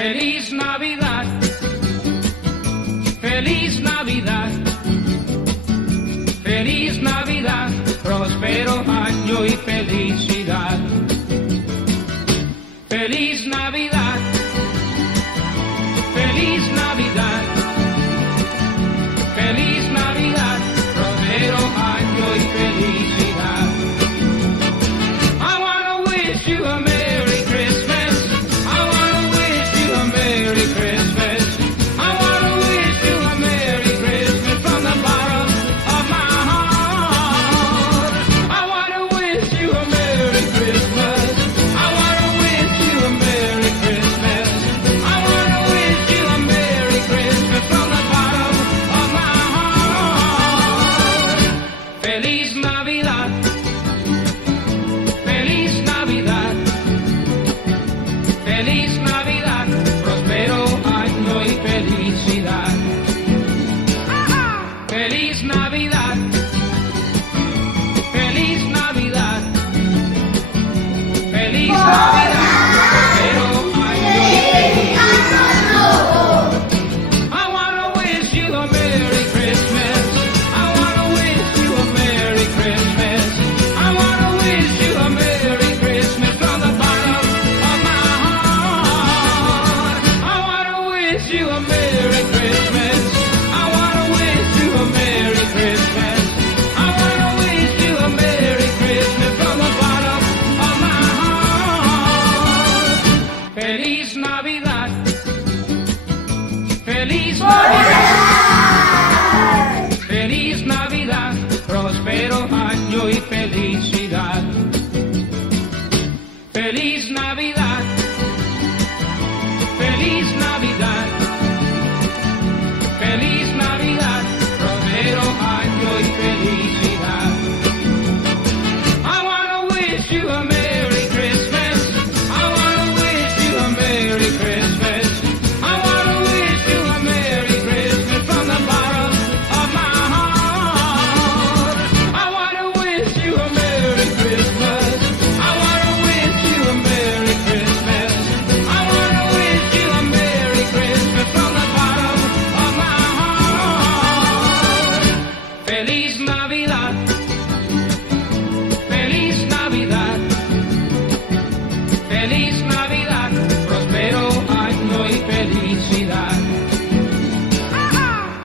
Feliz Navidad, feliz Navidad, feliz Navidad, próspero año y felicidad. Feliz Navidad, feliz Navidad, feliz Navidad, próspero año y felicidad. I wanna wish you a Merry Christmas. I wanna wish you a Merry Christmas. I wanna wish you a Merry Christmas from the bottom of my heart. I wanna wish you a Merry Christmas. I wanna wish you a Merry Christmas. I wanna wish you a Merry Christmas from the bottom of my heart. Feliz Navidad, feliz Navidad, feliz Navidad, próspero año y felicidad. Feliz Navidad, feliz Navidad, feliz Navidad, próspero año y felicidad. I wanna wish you a Merry Christmas. I wanna wish you a Merry Christmas. I wanna wish you a Merry Christmas from the bottom of my heart. I wanna wish you a Merry Christmas. I wanna wish you a Merry Christmas. I wanna wish you a Merry Christmas from the bottom of my heart. Feliz Navidad, feliz Navidad.